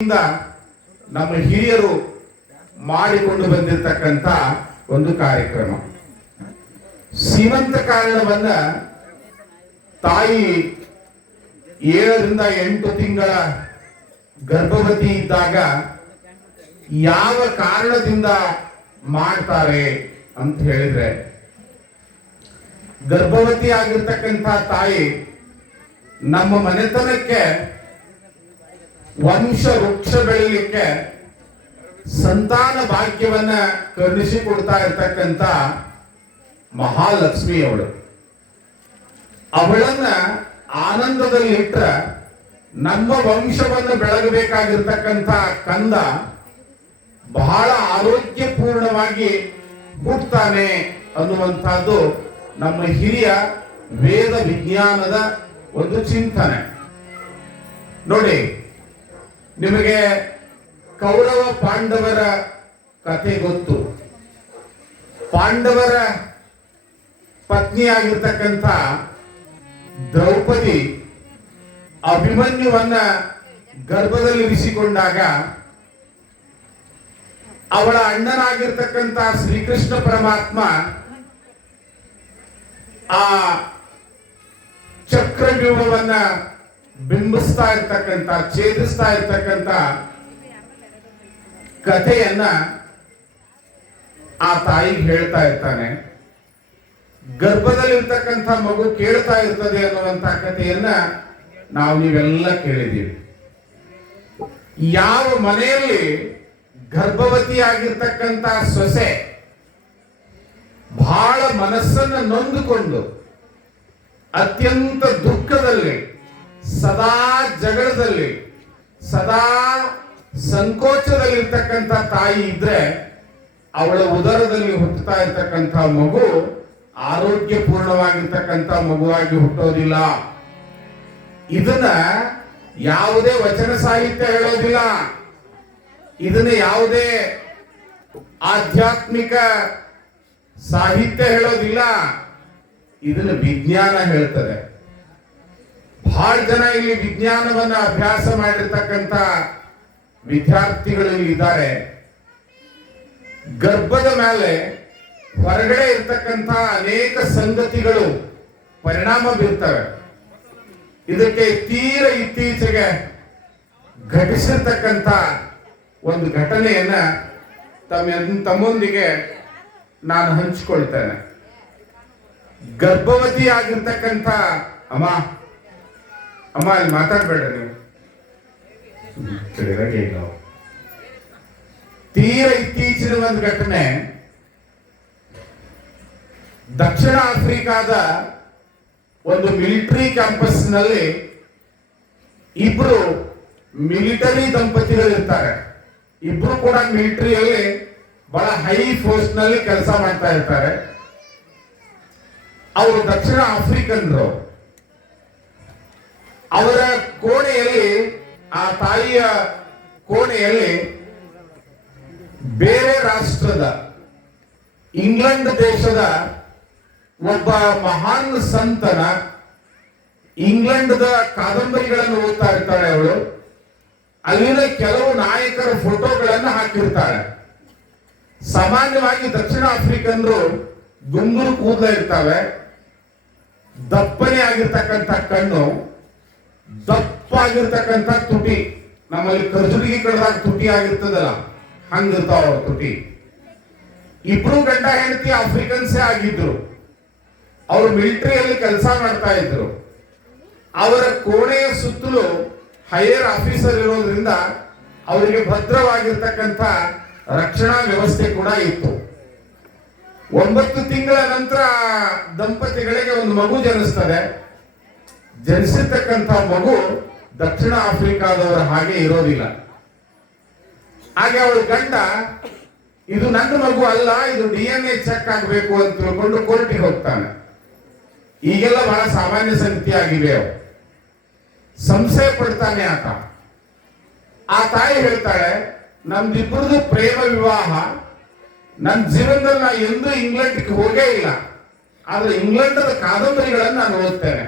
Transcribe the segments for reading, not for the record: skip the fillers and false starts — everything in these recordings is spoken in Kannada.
ನಮ್ಮ ಹಿರಿಯರು ಮಾಡಿಕೊಂಡು ಬಂದಿರತಕ್ಕಂತ ಒಂದು ಕಾರ್ಯಕ್ರಮ. ಸೀಮಂತ ಕಾರಣವನ್ನ ತಾಯಿ 7 ರಿಂದ 8 ತಿಂಗಳ ಗರ್ಭವತಿ ಇದ್ದಾಗ ಯಾವ ಕಾರಣದಿಂದ ಮಾಡ್ತಾರೆ ಅಂತ ಹೇಳಿದ್ರೆ, ಗರ್ಭವತಿ ಆಗಿರ್ತಕ್ಕಂಥ ತಾಯಿ ನಮ್ಮ ಮನೆತನಕ್ಕೆ ವಂಶ ವೃಕ್ಷ ಬೆಳಲಿಕ್ಕೆ ಸಂತಾನ ಭಾಗ್ಯವನ್ನ ಕರುಣಿಸಿಕೊಡ್ತಾ ಇರ್ತಕ್ಕಂಥ ಮಹಾಲಕ್ಷ್ಮಿ ಅವಳನ್ನ ಆನಂದದಲ್ಲಿ ಇಟ್ಟ ನಮ್ಮ ವಂಶವನ್ನು ಬೆಳಗಬೇಕಾಗಿರ್ತಕ್ಕಂಥ ಕಂದ ಬಹಳ ಆರೋಗ್ಯಪೂರ್ಣವಾಗಿ ಹುಟ್ಟುತ್ತಾನೆ ಅನ್ನುವಂಥದ್ದು ನಮ್ಮ ಹಿರಿಯ ವೇದ ವಿಜ್ಞಾನದ ಒಂದು ಚಿಂತನೆ. ನೋಡಿ, ನಿಮಗೆ ಕೌರವ ಪಾಂಡವರ ಕಥೆ ಗೊತ್ತು. ಪಾಂಡವರ ಪತ್ನಿಯಾಗಿರ್ತಕ್ಕಂಥ ದ್ರೌಪದಿ ಅಭಿಮನ್ಯುವನ್ನ ಗರ್ಭದಲ್ಲಿ ಇರಿಸಿಕೊಂಡಾಗ ಅವಳ ಅಣ್ಣನಾಗಿರ್ತಕ್ಕಂಥ ಶ್ರೀಕೃಷ್ಣ ಪರಮಾತ್ಮ ಆ ಚಕ್ರವ್ಯೂಹವನ್ನ ಬಿಂಬಿಸ್ತಾ ಇರ್ತಕ್ಕಂಥ, ಛೇದಿಸ್ತಾ ಇರ್ತಕ್ಕಂಥ ಕಥೆಯನ್ನ ಆ ತಾಯಿಗೆ ಹೇಳ್ತಾ ಇರ್ತಾನೆ. ಗರ್ಭದಲ್ಲಿರ್ತಕ್ಕಂಥ ಮಗು ಕೇಳ್ತಾ ಇರ್ತದೆ ಅನ್ನುವಂಥ ಕಥೆಯನ್ನ ನಾವು ನೀವೆಲ್ಲ ಕೇಳಿದ್ದೀವಿ. ಯಾವ ಮನೆಯಲ್ಲಿ ಗರ್ಭವತಿ ಆಗಿರ್ತಕ್ಕಂಥ ಸೊಸೆ ಬಹಳ ಮನಸ್ಸನ್ನು ನೊಂದುಕೊಂಡು ಅತ್ಯಂತ ದುಃಖದಲ್ಲಿ, ಸದಾ ಜಗಳದಲ್ಲಿ, ಸದಾ ಸಂಕೋಚದಲ್ಲಿರ್ತಕ್ಕಂಥ ತಾಯಿ ಇದ್ರೆ ಅವಳ ಉದರದಲ್ಲಿ ಹುಟ್ಟುತ್ತಾ ಇರ್ತಕ್ಕಂಥ ಮಗು ಆರೋಗ್ಯಪೂರ್ಣವಾಗಿರ್ತಕ್ಕಂಥ ಮಗುವಾಗಿ ಹುಟ್ಟೋದಿಲ್ಲ. ಇದನ್ನ ಯಾವುದೇ ವಚನ ಸಾಹಿತ್ಯ ಹೇಳೋದಿಲ್ಲ, ಇದನ್ನ ಯಾವುದೇ ಆಧ್ಯಾತ್ಮಿಕ ಸಾಹಿತ್ಯ ಹೇಳೋದಿಲ್ಲ, ಇದನ್ನ ವಿಜ್ಞಾನ ಹೇಳ್ತದೆ. ಬಹಳ ಜನ ಇಲ್ಲಿ ವಿಜ್ಞಾನವನ್ನ ಅಭ್ಯಾಸ ಮಾಡಿರ್ತಕ್ಕಂಥ ವಿದ್ಯಾರ್ಥಿಗಳು ಇದ್ದಾರೆ. ಗರ್ಭದ ಮೇಲೆ ಹೊರಗಡೆ ಇರ್ತಕ್ಕಂಥ ಅನೇಕ ಸಂಗತಿಗಳು ಪರಿಣಾಮ ಬೀರ್ತವೆ. ಇದಕ್ಕೆ ತೀರ ಇತ್ತೀಚೆಗೆ ಘಟಿಸಿರ್ತಕ್ಕಂಥ ಒಂದು ಘಟನೆಯನ್ನ ತಮ್ಮೊಂದಿಗೆ ನಾನು ಹಂಚಿಕೊಳ್ತೇನೆ. ಗರ್ಭವತಿ ಆಗಿರ್ತಕ್ಕಂಥ ಅಮ್ಮ ಅಲ್ಲಿ ಮಾತಾಡ್ಬೇಡ ನೀವು, ತೀರ ಇತ್ತೀಚಿನ ಒಂದು ಘಟನೆ. ದಕ್ಷಿಣ ಆಫ್ರಿಕಾದ ಒಂದು ಮಿಲಿಟರಿ ಕ್ಯಾಂಪಸ್ ನಲ್ಲಿ ಇಬ್ರು ಮಿಲಿಟರಿ ದಂಪತಿಗಳು ಇರ್ತಾರೆ. ಇಬ್ರು ಕೂಡ ಮಿಲಿಟರಿಯಲ್ಲಿ ಬಹಳ ಹೈ ಫೋರ್ಸ್ ನಲ್ಲಿ ಕೆಲಸ ಮಾಡ್ತಾ ಇರ್ತಾರೆ. ಅವರು ದಕ್ಷಿಣ ಆಫ್ರಿಕನ್ರು. ಅವರ ಕೋಣೆಯಲ್ಲಿ, ಆ ತಾಯಿಯ ಕೋಣೆಯಲ್ಲಿ ಬೇರೆ ರಾಷ್ಟ್ರದ, ಇಂಗ್ಲೆಂಡ್ ದೇಶದ ಒಬ್ಬ ಮಹಾನ್ ಸಂತನ ಇಂಗ್ಲೆಂಡ್ದ ಕಾದಂಬರಿಗಳನ್ನು ಓದ್ತಾ ಇರ್ತಾಳೆ ಅವಳು. ಅಲ್ಲಿನ ಕೆಲವು ನಾಯಕರ ಫೋಟೋಗಳನ್ನು ಹಾಕಿರ್ತಾಳೆ. ಸಾಮಾನ್ಯವಾಗಿ ದಕ್ಷಿಣ ಆಫ್ರಿಕನ್ರು ಗುಂಗುರು ಕೂದಲ ಇರ್ತಾವೆ, ದಪ್ಪನೆ ಆಗಿರ್ತಕ್ಕಂಥ ಕಣ್ಣು, ದಪ್ಪ ಆಗಿರ್ತಕ್ಕಂಥ ತುಟಿ. ನಮ್ಮಲ್ಲಿ ಖರ್ಜುರಿಗೆ ಕಡ್ದಾಗ ತುಟಿ ಆಗಿರ್ತದಲ್ಲ, ಹಂಗಿರ್ತಾವ ಅವ್ರ ತುಟಿ. ಇಬ್ರು ಗಂಡ ಹೆಂಡತಿ ಆಫ್ರಿಕನ್ಸೇ ಆಗಿದ್ರು. ಅವರು ಮಿಲಿಟರಿಯಲ್ಲಿ ಕೆಲಸ ಮಾಡ್ತಾ ಇದ್ರು. ಅವರ ಕೋಣೆಯ ಸುತ್ತಲೂ ಹೈಯರ್ ಆಫೀಸರ್ ಇರೋದ್ರಿಂದ ಅವರಿಗೆ ಭದ್ರವಾಗಿರ್ತಕ್ಕಂಥ ರಕ್ಷಣಾ ವ್ಯವಸ್ಥೆ ಕೂಡ ಇತ್ತು. 9 ತಿಂಗಳ ನಂತರ ದಂಪತಿಗಳಿಗೆ ಒಂದು ಮಗು ಜನಿಸ್ತದೆ. ಜನಿಸಿರ್ತಕ್ಕಂಥ ಮಗು ದಕ್ಷಿಣ ಆಫ್ರಿಕಾದವರ ಹಾಗೆ ಇರೋದಿಲ್ಲ. ಹಾಗೆ ಅವಳ ಗಂಡ, ಇದು ನನ್ನ ಮಗು ಅಲ್ಲ, ಇದು DNA ಚೆಕ್ ಆಗಬೇಕು ಅಂತ ತಿಳ್ಕೊಂಡು ಕೋರ್ಟಿಗೆ ಹೋಗ್ತಾನೆ. ಈಗೆಲ್ಲ ಬಹಳ ಸಾಮಾನ್ಯ ಸಂಗತಿ ಆಗಿದೆ. ಸಂಶಯ ಪಡ್ತಾನೆ ಆತ. ಆ ತಾಯಿ ಹೇಳ್ತಾಳೆ, ನಮ್ದಿಬ್ಬರದು ಪ್ರೇಮ ವಿವಾಹ, ನನ್ನ ಜೀವನದಲ್ಲಿ ನಾ ಎಂದೂ ಇಂಗ್ಲೆಂಡ್ಗೆ ಹೋಗೇ ಇಲ್ಲ, ಆದ್ರೆ ಇಂಗ್ಲೆಂಡದ ಕಾದಂಬರಿಗಳನ್ನು ನಾನು ಓದ್ತೇನೆ.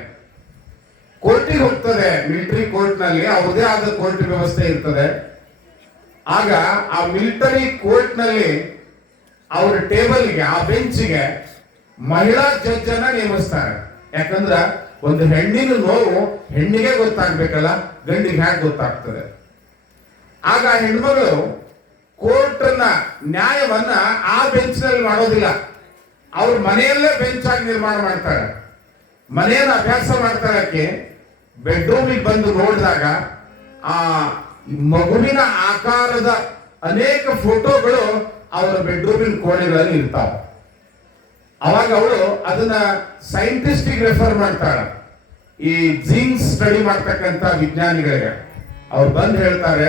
ಕೋರ್ಟಿಗೆ ಹೋಗ್ತದೆ, ಮಿಲಿಟರಿ ಕೋರ್ಟ್ ನಲ್ಲಿ ಅವ್ರದೇ ಆದ ಕೋರ್ಟ್ ವ್ಯವಸ್ಥೆ ಇರ್ತದೆ. ಆಗ ಆ ಮಿಲಿಟರಿ ಕೋರ್ಟ್ ನಲ್ಲಿ ಅವ್ರ ಟೇಬಲ್ಗೆ ಆ ಬೆಂಚ್ಗೆ ಮಹಿಳಾ ಜಡ್ಜ್ ಅನ್ನ ನೇಮಿಸ್ತಾರೆ. ಯಾಕಂದ್ರ ಒಂದು ಹೆಣ್ಣಿನ ನೋವು ಹೆಣ್ಣಿಗೆ ಗೊತ್ತಾಗ್ಬೇಕಲ್ಲ, ಗಂಡಿಗೆ ಹ್ಯಾಕ್ ಗೊತ್ತಾಗ್ತದೆ. ಆಗ ಹೆಣ್ಮಗಳು ಕೋರ್ಟ್ನ ನ್ಯಾಯವನ್ನ ಆ ಬೆಂಚ್ ನಲ್ಲಿ ಮಾಡೋದಿಲ್ಲ, ಅವ್ರ ಮನೆಯಲ್ಲೇ ಬೆಂಚ್ ಆಗಿ ನಿರ್ಮಾಣ ಮಾಡ್ತಾರೆ. ಮನೆಯನ್ನು ಅಭ್ಯಾಸ ಮಾಡ್ತಾರಕ್ಕೆ ಬೆಡ್ರೂಮಿಗೆ ಬಂದು ನೋಡಿದಾಗ ಆ ಮಗುವಿನ ಆಕಾರದ ಅನೇಕ ಫೋಟೋಗಳು ಅವರ ಬೆಡ್ರೂಮಿನ ಕೋಣೆಗಳಲ್ಲಿ ಇರ್ತಾವ. ಅವಾಗ ಅವಳು ಅದನ್ನ ಸೈಂಟಿಸ್ಟಿಗೆ ರೆಫರ್ ಮಾಡ್ತಾಳೆ, ಈ ಜೀನ್ಸ್ ಸ್ಟಡಿ ಮಾಡ್ತಕ್ಕಂಥ ವಿಜ್ಞಾನಿಗಳಿಗೆ. ಅವ್ರು ಬಂದು ಹೇಳ್ತಾರೆ,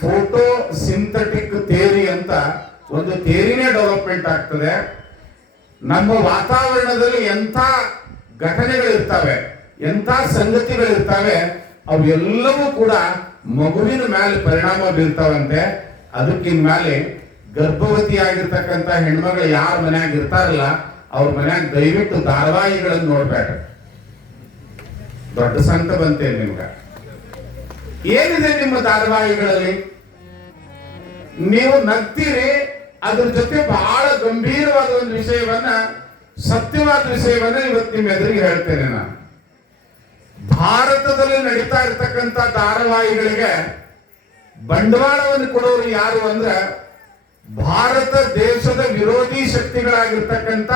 ಫೋಟೋ ಸಿಂಥೆಟಿಕ್ ಥಿಯರಿ ಅಂತ ಒಂದು ಥಿಯರಿನೇ ಡೆವಲಪ್ಮೆಂಟ್ ಆಗ್ತದೆ. ನಮ್ಮ ವಾತಾವರಣದಲ್ಲಿ ಎಂಥ ಘಟನೆಗಳಿರ್ತವೆ, ಎಂಥ ಸಂಗತಿಗಳಿರ್ತವೆ, ಅವೆಲ್ಲವೂ ಕೂಡ ಮಗುವಿನ ಮೇಲೆ ಪರಿಣಾಮ ಬೀರ್ತಾವಂತೆ. ಅದಕ್ಕಿನ್ ಮೇಲೆ ಗರ್ಭವತಿ ಆಗಿರ್ತಕ್ಕಂಥ ಹೆಣ್ಮಗಳು ಯಾರ ಮನ್ಯಾಗ ಇರ್ತಾರಲ್ಲ ಅವ್ರ ಮನ್ಯಾಗ ದಯವಿಟ್ಟು ಧಾರಾವಾಹಿಗಳನ್ನು ನೋಡ್ಬೇಡ. ದೊಡ್ಡ ಸಂತ ಬಂತೇನೆ ನಿಮ್ಗ. ಏನಿದೆ ನಿಮ್ಮ ಧಾರಾವಾಹಿಗಳಲ್ಲಿ? ನೀವು ನಗ್ತೀರಿ, ಅದ್ರ ಜೊತೆ ಬಹಳ ಗಂಭೀರವಾದ ಒಂದು ವಿಷಯವನ್ನ, ಸತ್ಯವಾದ ವಿಷಯವನ್ನ ಇವತ್ತು ನಿಮ್ಮ ಎದುರಿಗೆ ಹೇಳ್ತೇನೆ ನಾನು. ಭಾರತದಲ್ಲಿ ನಡೀತಾ ಇರ್ತಕ್ಕಂಥ ಧಾರಾವಾಹಿಗಳಿಗೆ ಬಂಡವಾಳವನ್ನು ಕೊಡೋರು ಯಾರು ಅಂದ್ರೆ ಭಾರತ ದೇಶದ ವಿರೋಧಿ ಶಕ್ತಿಗಳಾಗಿರ್ತಕ್ಕಂಥ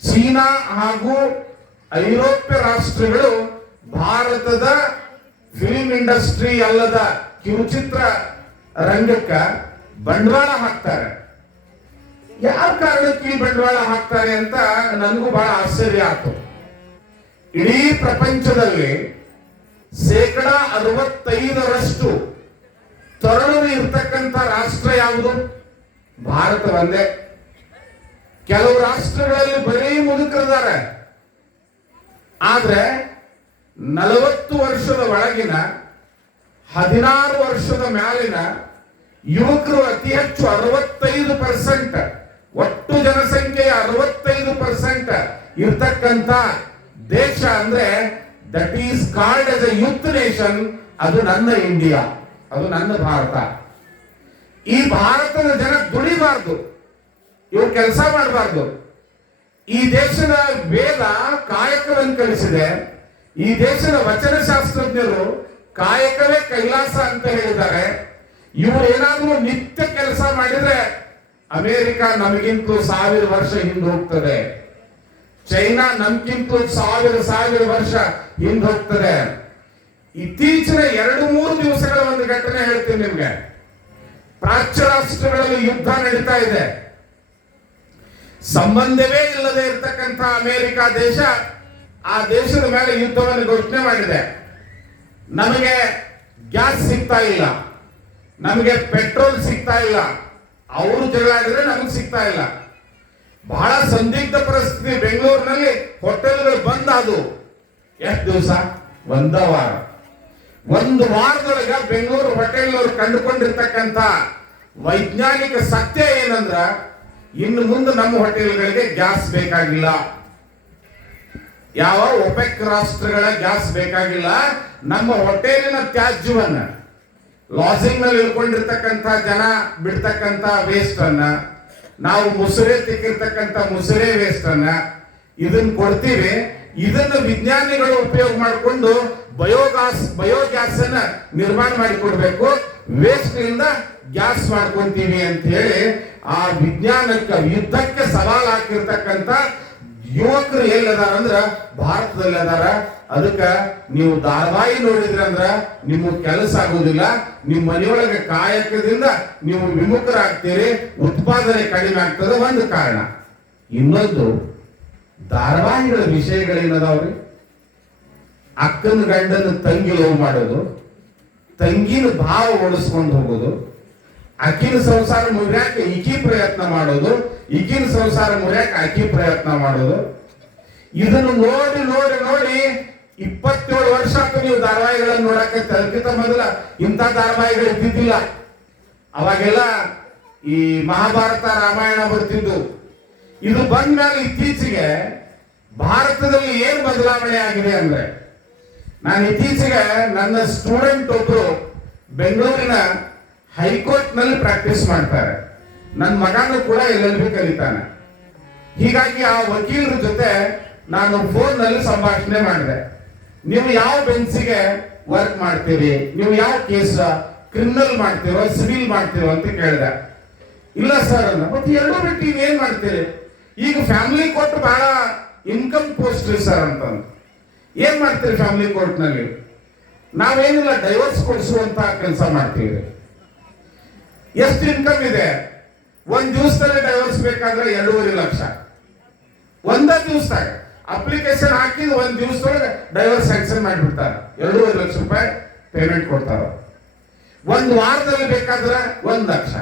ಚೀನಾ ಹಾಗೂ ಐರೋಪ್ಯ ರಾಷ್ಟ್ರಗಳು ಭಾರತದ ಫಿಲ್ಮ್ ಇಂಡಸ್ಟ್ರಿ ಅಲ್ಲದ ಕಿರುಚಿತ್ರ ರಂಗಕ್ಕೆ ಬಂಡವಾಳ ಹಾಕ್ತಾರೆ. ಯಾವ ಕಾರಣಕ್ಕೆ ಈ ಬಂಡವಾಳ ಹಾಕ್ತಾರೆ ಅಂತ ನನಗೂ ಬಹಳ ಆಶ್ಚರ್ಯ ಆಯ್ತು. ಇಡೀ ಪ್ರಪಂಚದಲ್ಲಿ 65% ತರುಣರು ಇರ್ತಕ್ಕಂಥ ರಾಷ್ಟ್ರ ಯಾವುದು? ಭಾರತ ಒಂದೇ. ಕೆಲವು ರಾಷ್ಟ್ರಗಳಲ್ಲಿ ಬರೀ ಮುದುಕರಿದ್ದಾರೆ, ಆದ್ರೆ 40 ವರ್ಷದ ಒಳಗಿನ 16 ವರ್ಷದ ಮೇಲಿನ ಯುವಕರು ಅತಿ ಹೆಚ್ಚು 65%, ಒಟ್ಟು ಜನಸಂಖ್ಯೆಯ 65% ಇರ್ತಕ್ಕಂಥ ದೇಶ ಅಂದ್ರೆ that is called as A youth nation. ಅದು ನನ್ನ ಇಂಡಿಯಾ, ಅದು ನನ್ನ ಭಾರತ. ಈ ಭಾರತದ ಜನ ದುಡಿಬಾರ್ದು, ಇವ್ರು ಕೆಲಸ ಮಾಡಬಾರ್ದು. ಈ ದೇಶದ ವೇದ ಕಾಯಕವನ್ನು ಕಲಿಸಿದೆ. ಈ ದೇಶದ ವಚನ ಶಾಸ್ತ್ರಜ್ಞರು ಕಾಯಕವೇ ಕೈಲಾಸ ಅಂತ ಹೇಳಿದ್ದಾರೆ. ಇವರು ಏನಾದ್ರೂ ನಿತ್ಯ ಕೆಲಸ ಮಾಡಿದ್ರೆ ಅಮೆರಿಕ ನಮಗಿಂತಲೂ 1000 ವರ್ಷ ಹಿಂದೆ ಹೋಗ್ತದೆ, ಚೈನಾ ನಮ್ಗಿಂತಲೂ 1000 ವರ್ಷ ಹಿಂದೆ ಹೋಗ್ತದೆ. ಇತ್ತೀಚಿನ 2-3 ದಿವಸಗಳ ಒಂದು ಘಟನೆ ಹೇಳ್ತೀನಿ ನಿಮ್ಗೆ. ಪ್ರಾಚ್ಯ ರಾಷ್ಟ್ರಗಳಲ್ಲಿ ಯುದ್ಧ ನಡೀತಾ ಇದೆ. ಸಂಬಂಧವೇ ಇಲ್ಲದೆ ಇರತಕ್ಕಂಥ ಅಮೆರಿಕ ದೇಶ ಆ ದೇಶದ ಮೇಲೆ ಯುದ್ಧವನ್ನು ಘೋಷಣೆ ಮಾಡಿದೆ. ನಮಗೆ ಗ್ಯಾಸ್ ಸಿಗ್ತಾ ಇಲ್ಲ, ನಮಗೆ ಪೆಟ್ರೋಲ್ ಸಿಗ್ತಾ ಇಲ್ಲ, ಅವರು ಜಗಳಾಡಿದ್ರೆ ನಮಗೆ ಸಿಗ್ತಾ ಇಲ್ಲ. ಬಹಳ ಸಂದಿಗ್ಧ ಪರಿಸ್ಥಿತಿ. ಬೆಂಗಳೂರಿನಲ್ಲಿ ಹೋಟೆಲ್ಗಳು ಬಂದ್ ಆದವು. ಎಷ್ಟು ದಿವಸ? ಒಂದು ವಾರ. ಒಂದು ವಾರದೊಳಗೆ ಬೆಂಗಳೂರು ಹೋಟೆಲ್ನವರು ಕಂಡುಕೊಂಡಿರ್ತಕ್ಕಂಥ ವೈಜ್ಞಾನಿಕ ಸತ್ಯ ಏನಂದ್ರ, ಇನ್ನು ಮುಂದೆ ನಮ್ಮ ಹೋಟೆಲ್ಗಳಿಗೆ ಗ್ಯಾಸ್ ಬೇಕಾಗಿಲ್ಲ, ಯಾವ ಒಪೆಕ್ ರಾಷ್ಟ್ರಗಳ ಗ್ಯಾಸ್ ಬೇಕಾಗಿಲ್ಲ. ನಮ್ಮ ಹೋಟೆಲಿನ ತ್ಯಾಜ್ಯವನ್ನ, ಲಾಜಿಂಗ್ ನಲ್ಲಿ ಇಳ್ಕೊಂಡಿರ್ತಕ್ಕಂಥ ಜನ ಬಿಡ್ತಕ್ಕಂಥ ವೇಸ್ಟ್ ಅನ್ನ, ನಾವು ಮುಸುರೆ ತಿಕ್ಕಿರ್ತಕ್ಕಂಥ ಮುಸುರೆ ವೇಸ್ಟ್ ಅನ್ನ ಇದನ್ನ ಕೊಡ್ತೀವಿ. ಇದನ್ನ ವಿಜ್ಞಾನಿಗಳು ಉಪಯೋಗ ಮಾಡಿಕೊಂಡು ಬಯೋಗ್ಯಾಸ್ ಅನ್ನ ನಿರ್ಮಾಣ ಮಾಡಿಕೊಡ್ಬೇಕು, ವೇಸ್ಟ್ ಇಂದ ಗ್ಯಾಸ್ ಮಾಡ್ಕೊಂತೀವಿ ಅಂತ ಹೇಳಿ ಆ ವಿಜ್ಞಾನಕ್ಕೆ, ಯುದ್ಧಕ್ಕೆ ಸವಾಲ್ ಹಾಕಿರ್ತಕ್ಕಂಥ ಯುವಕರು ಎಲ್ಲದಾರ ಅಂದ್ರ ಭಾರತದಲ್ಲಿ ಅದಾರ. ಅದಕ್ಕೆ ನೀವು ಧಾರಾವಾಹಿ ನೋಡಿದ್ರಿ ಅಂದ್ರ ನಿಮಗೆ ಕೆಲಸ ಆಗುದಿಲ್ಲ, ನಿಮ್ಮ ಮನೆಯೊಳಗೆ ಕಾಯಕದಿಂದ ನೀವು ವಿಮುಖರಾಗ್ತೀರಿ, ಉತ್ಪಾದನೆ ಕಡಿಮೆ ಆಗ್ತದೆ, ಒಂದು ಕಾರಣ. ಇನ್ನೊಂದು, ಧಾರಾವಾಹಿಗಳ ವಿಷಯಗಳೇನದಾವ್ರಿ? ಅಕ್ಕನ ಗಂಡನ ತಂಗಿ ಲವ್ ಮಾಡೋದು, ತಂಗಿನ ಭಾವ ಓಡಿಸ್ಕೊಂಡು ಹೋಗೋದು, ಅಕ್ಕಿನ ಸಂಸಾರ ಮುರಿಯಾಕ ಈಕಿ ಪ್ರಯತ್ನ ಮಾಡೋದು, ಈಗಿನ ಸಂಸಾರ ಮುರಿಯಾಕ ಆಕಿ ಪ್ರಯತ್ನ ಮಾಡೋದು. ಇದನ್ನು ನೋಡಿ ನೋಡಿ ನೋಡಿ 27 ವರ್ಷ ಆಯ್ತು ನೀವು ಧಾರಾವಾಹಿಗಳನ್ನು ನೋಡಕ್ಕೆ. ಅದಕ್ಕಿಂತ ಮೊದಲ ಇಂಥ ಧಾರಾವಾಹಿಗಳು ಇದ್ದಿದ್ದಿಲ್ಲ. ಅವಾಗೆಲ್ಲ ಈ ಮಹಾಭಾರತ ರಾಮಾಯಣ ಬರ್ತಿದ್ದು. ಇದು ಬಂದ ಮೇಲೆ ಇತ್ತೀಚೆಗೆ ಭಾರತದಲ್ಲಿ ಏನು ಬದಲಾವಣೆ ಆಗಿದೆ ಅಂದ್ರೆ, ನಾನು ಇತ್ತೀಚೆಗೆ ನನ್ನ ಸ್ಟೂಡೆಂಟ್ ಒಬ್ರು ಬೆಂಗಳೂರಿನ ಹೈಕೋರ್ಟ್ ನಲ್ಲಿ ಪ್ರಾಕ್ಟೀಸ್ ಮಾಡ್ತಾರೆ. ನನ್ನ ಮಗನೂ ಕೂಡ LLB ಕಲಿತಾನೆ. ಹೀಗಾಗಿ ಆ ವಕೀಲರ ಜೊತೆ ನಾನು ಫೋನ್ ನಲ್ಲಿ ಸಂಭಾಷಣೆ ಮಾಡಿದೆ. ನೀವು ಯಾವ ಬೆಂಚಿಗೆ ವರ್ಕ್ ಮಾಡ್ತೀರಿ, ನೀವು ಯಾವ ಕೇಸ್ ಕ್ರಿಮಿನಲ್ ಮಾಡ್ತೀರೋ ಸಿವಿಲ್ ಮಾಡ್ತೀರೋ ಅಂತ ಕೇಳಿದೆ. ಇಲ್ಲ ಸರ್ ಅಲ್ಲ. ಮತ್ತೆ ಎರಡೂ ಬಿಟ್ಟು ಏನ್ ಮಾಡ್ತೀರಿ? ಈಗ ಫ್ಯಾಮಿಲಿ ಕೋರ್ಟ್ ಬಹಳ ಇನ್ಕಮ್ ಪೋಸ್ಟ್ ಸರ್ ಅಂತಂದು. ಏನ್ ಮಾಡ್ತೀರಿ ಫ್ಯಾಮಿಲಿ ಕೋರ್ಟ್ ನಲ್ಲಿ? ನಾವೇನಿಲ್ಲ, ಡೈವರ್ಸ್ ಕೊಡಿಸುವಂತ ಕೆಲಸ ಮಾಡ್ತೀವಿ. ಎಷ್ಟು ಇನ್ಕಮ್ ಇದೆ? ಒಂದ್ ದಿವಸದಲ್ಲಿ ಡೈವರ್ಸ್ ಬೇಕಾದ್ರೆ 2.5 ಲಕ್ಷ. ಒಂದೇ ದಿವಸದಾಗ ಅಪ್ಲಿಕೇಶನ್ ಹಾಕಿದ್ ಒಂದ್ ದಿವಸದೊಳಗೆ ಡೈವರ್ಸ್ ಸ್ಯಾಂಕ್ಷನ್ ಮಾಡಿಬಿಡ್ತಾರೆ. 2.5 ಲಕ್ಷ ರೂಪಾಯಿ ಪೇಮೆಂಟ್ ಕೊಡ್ತಾರ. ಒಂದ್ ವಾರದಲ್ಲಿ ಬೇಕಾದ್ರೆ 1 ಲಕ್ಷ.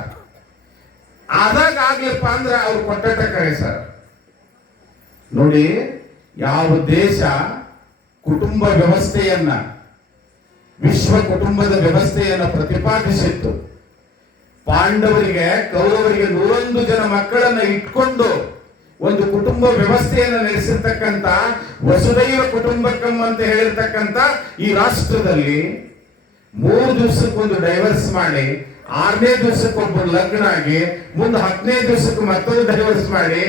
ಆದಾಗ ಆಗ್ಲಿಪ್ಪ ಅಂದ್ರೆ ಅವ್ರು ಕೊಟ್ಟಟ ಕರೆ ಸರ್. ನೋಡಿ, ಯಾವ ದೇಶ ಕುಟುಂಬ ವ್ಯವಸ್ಥೆಯನ್ನ, ವಿಶ್ವ ಕುಟುಂಬದ ವ್ಯವಸ್ಥೆಯನ್ನ ಪ್ರತಿಪಾದಿಸಿತ್ತು, ಪಾಂಡವರಿಗೆ ಕೌರವರಿಗೆ 101 ಜನ ಮಕ್ಕಳನ್ನ ಇಟ್ಕೊಂಡು ಒಂದು ಕುಟುಂಬ ವ್ಯವಸ್ಥೆಯನ್ನು ನಡೆಸಿರ್ತಕ್ಕಂಥ ವಸುದೈವ ಕುಟುಂಬಕಂ ಅಂತ ಹೇಳಿರ್ತಕ್ಕಂಥ ಈ ರಾಷ್ಟ್ರದಲ್ಲಿ 3 ದಿವಸಕ್ಕೊಂದು ಡೈವರ್ಸ್ ಮಾಡಿ, 6ನೇ ದಿವಸಕ್ಕೊಬ್ಬರು ಲಗ್ನ ಆಗಿ, ಮುಂದೆ 10ನೇ ದಿವಸಕ್ಕೆ ಮತ್ತೊಂದು ಡೈವರ್ಸ್ ಮಾಡಿ,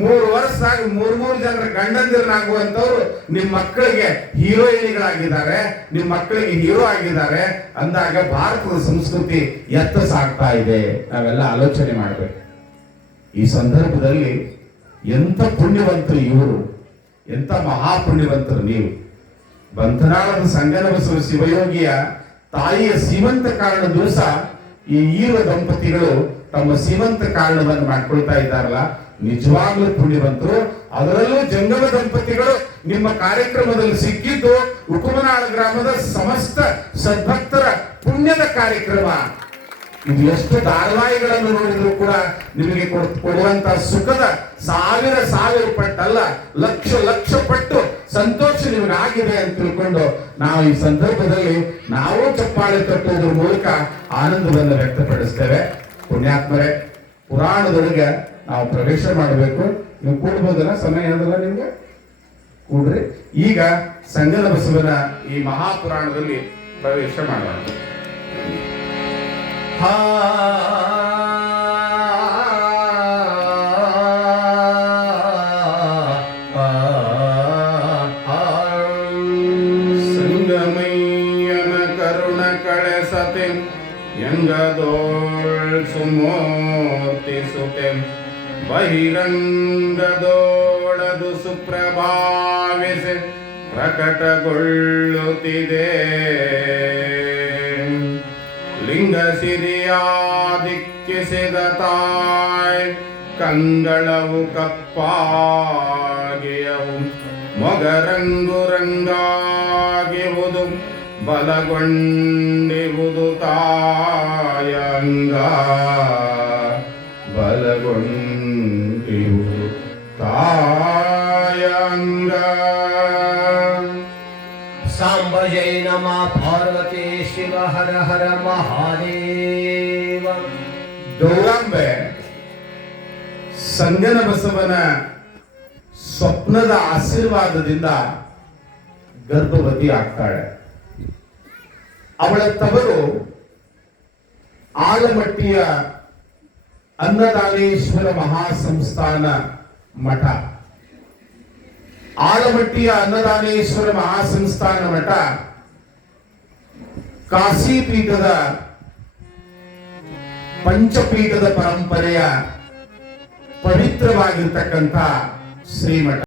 3 ವರ್ಷದಾಗ 3 ಜನರ ಗಂಡಂದಿರನಾಗುವಂತವ್ರು ನಿಮ್ಮ ಮಕ್ಕಳಿಗೆ ಹೀರೋಯಿನಿಗಳಾಗಿದ್ದಾರೆ, ನಿಮ್ಮ ಮಕ್ಕಳಿಗೆ ಹೀರೋ ಆಗಿದ್ದಾರೆ ಅಂದಾಗ ಭಾರತದ ಸಂಸ್ಕೃತಿ ಎತ್ತ ಸಾಗ್ತಾ ಇದೆ. ನಾವೆಲ್ಲ ಆಲೋಚನೆ ಮಾಡಬೇಕು. ಈ ಸಂದರ್ಭದಲ್ಲಿ ಎಂತ ಪುಣ್ಯವಂತರು ಇವರು, ಎಂತ ಮಹಾಪುಣ್ಯವಂತರು ನೀವು. ಬಂಧನಾಳದ ಸಂಗನಬಸವ ಶಿವಯೋಗಿಯ ತಾಯಿಯ ಸೀಮಂತ ಕಾರಣ ದಿವಸ ಈ ಈವ ದಂಪತಿಗಳು ತಮ್ಮ ಸೀಮಂತ ಕಾರಣವನ್ನು ಮಾಡ್ಕೊಳ್ತಾ ಇದ್ದಾರಲ್ಲ, ನಿಜವಾಗ್ಲೂ ಪುಣ್ಯವಂತರು. ಅದರಲ್ಲೂ ಜಂಗಮ ದಂಪತಿಗಳು ನಿಮ್ಮ ಕಾರ್ಯಕ್ರಮದಲ್ಲಿ ಸಿಕ್ಕಿದ್ದು ಉಕುಮನಾಳ ಗ್ರಾಮದ ಸಮಸ್ತ ಸದ್ಭಕ್ತರ ಪುಣ್ಯದ ಕಾರ್ಯಕ್ರಮ. ಇದು ಎಷ್ಟು ಧಾರಾವಾಹಿಗಳನ್ನು ನೋಡಿದ್ರು ಕೂಡ ನಿಮಗೆ ಕೊಡುವಂತ ಸುಖದ ಸಾವಿರ ಪಟ್ಟಲ್ಲ, ಲಕ್ಷ ಪಟ್ಟು ಸಂತೋಷ ನಿಮಗೆ ಆಗಿದೆ ಅಂತ ತಿಳ್ಕೊಂಡು ನಾವು ಈ ಸಂದರ್ಭದಲ್ಲಿ ನಾವು ಚಪ್ಪಾಳೆ ತಟ್ಟುವುದರ ಮೂಲಕ ಆನಂದವನ್ನು ವ್ಯಕ್ತಪಡಿಸ್ತೇವೆ. ಪುಣ್ಯಾತ್ಮರೇ, ಪುರಾಣದೊಳಗೆ ನಾವು ಪ್ರವೇಶ ಮಾಡಬೇಕು. ನೀವು ಕೂಡ್ಬೋದಲ್ಲ? ಸಮಯ ಅದಲ್ಲ ನಿಮ್ಗೆ? ಕೂಡ್ರಿ. ಈಗ ಸಂಗನ ಬಸವನ ಈ ಮಹಾಪುರಾಣದಲ್ಲಿ ಪ್ರವೇಶ ಮಾಡೋಣ. ಸಂಗಮಯ್ಯನ ಕರುಣ ಕಳೆಸತೆ ಯಂಗದೋಳ್ ಸುಮೂರ್ತಿಸುತೆ ಬಹಿರಂಗದೋಳದು ಸುಪ್ರಭಾವಿಸಿ ಪ್ರಕಟಗೊಳ್ಳುತ್ತಿದೆ. ಲಿಂಗ ಸಿರಿಯಾದಿಕ್ಕಿಸಿದ ತಾಯ್ ಕಂಗಳವು ಕಪ್ಪಾಗಿಯವು ಮೊಗರಂಗುರಂಗಾಗಿವುದು ಬಲಗೊಂಡಿವುದು ತಾಯಂಗ ಬಲಗೊಂಡಿವುದು ತಾಯಂಗ. ಸಾಂಬ ಜೈ ನಮಃ ಪಾರ್ವತಿ ಶಿವ ಹರ ಹರ ಮಹಾದೇವ. ಗೌರಾಂಬೆ ಸಂಗನ ಬಸವನ ಸ್ವಪ್ನದ ಆಶೀರ್ವಾದದಿಂದ ಗರ್ಭವತಿ ಆಗ್ತಾಳೆ. ಅವಳ ತವರು ಆಲಮಟ್ಟಿಯ ಅನ್ನದಾನೇಶ್ವರ ಮಹಾಸಂಸ್ಥಾನ ಮಠ. ಆಲಮಟ್ಟಿಯ ಅನ್ನದಾನೇಶ್ವರ ಮಹಾಸಂಸ್ಥಾನ ಮಠ ಕಾಶಿಪೀಠದ ಪಂಚಪೀಠದ ಪರಂಪರೆಯ ಪವಿತ್ರವಾಗಿರ್ತಕ್ಕಂಥ ಶ್ರೀಮಠ.